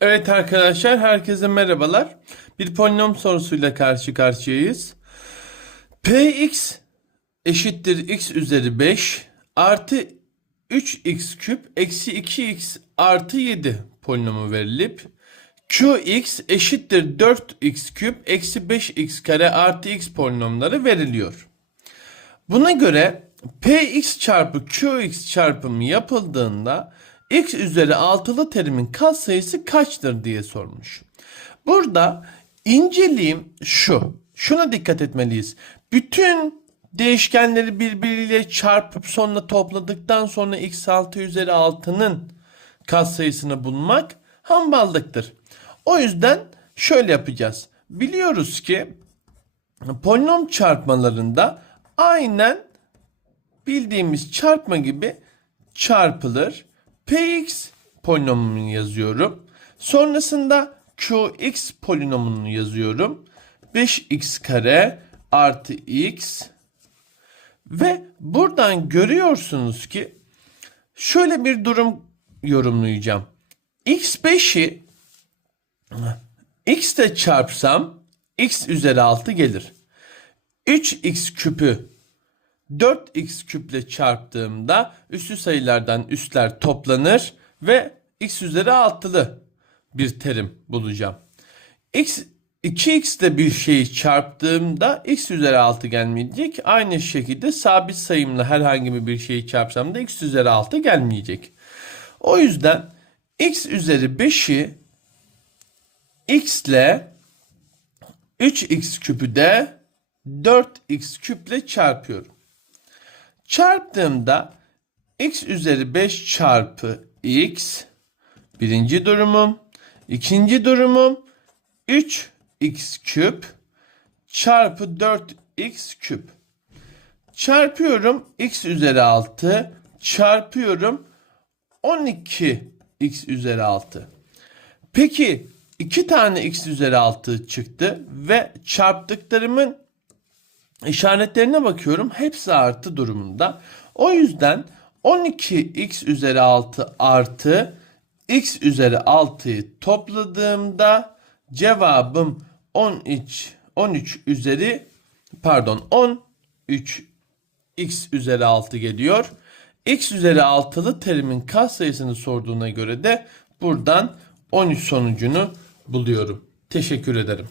Evet arkadaşlar, herkese merhabalar. Bir polinom sorusuyla karşı karşıyayız. Px eşittir x üzeri 5 artı 3x küp eksi 2x artı 7 polinomu verilip qx eşittir 4x küp eksi 5x kare artı x polinomları veriliyor. Buna göre px çarpı qx çarpımı yapıldığında x üzeri altılı terimin katsayısı kaçtır diye sormuş. Burada inceliğim şu. Şuna dikkat etmeliyiz. Bütün değişkenleri birbiriyle çarpıp sonra topladıktan sonra x altı üzeri 6'nın katsayısını bulmak hamballıktır. O yüzden şöyle yapacağız. Biliyoruz ki polinom çarpmalarında aynen bildiğimiz çarpma gibi çarpılır. Px polinomunu yazıyorum. Sonrasında Qx polinomunu yazıyorum. 5x kare artı x ve buradan görüyorsunuz ki şöyle bir durum yorumlayacağım. x5'i x ile çarpsam x üzeri 6 gelir. 3x küpü 4x küple çarptığımda üstü sayılardan üstler toplanır ve x üzeri 6'lı bir terim bulacağım. x 2x de bir şeyi çarptığımda x üzeri 6 gelmeyecek. Aynı şekilde sabit sayımla herhangi bir şeyi çarpsam da x üzeri 6 gelmeyecek. O yüzden x üzeri 5'i x ile 3x küpü de 4x küple çarpıyorum. Çarptığımda x üzeri 5 çarpı x birinci durumum. ikinci durumum 3x küp çarpı 4x küp. Çarpıyorum x üzeri 6 çarpıyorum 12x üzeri 6. Peki iki tane x üzeri 6 çıktı ve çarptıklarımın işaretlerine bakıyorum. Hepsi artı durumunda. O yüzden 12x üzeri 6 artı x üzeri 6'yı topladığımda cevabım 13 13 üzeri pardon 13 x üzeri 6 geliyor. x üzeri 6'lı terimin katsayısını sorduğuna göre de buradan 13 sonucunu buluyorum. Teşekkür ederim.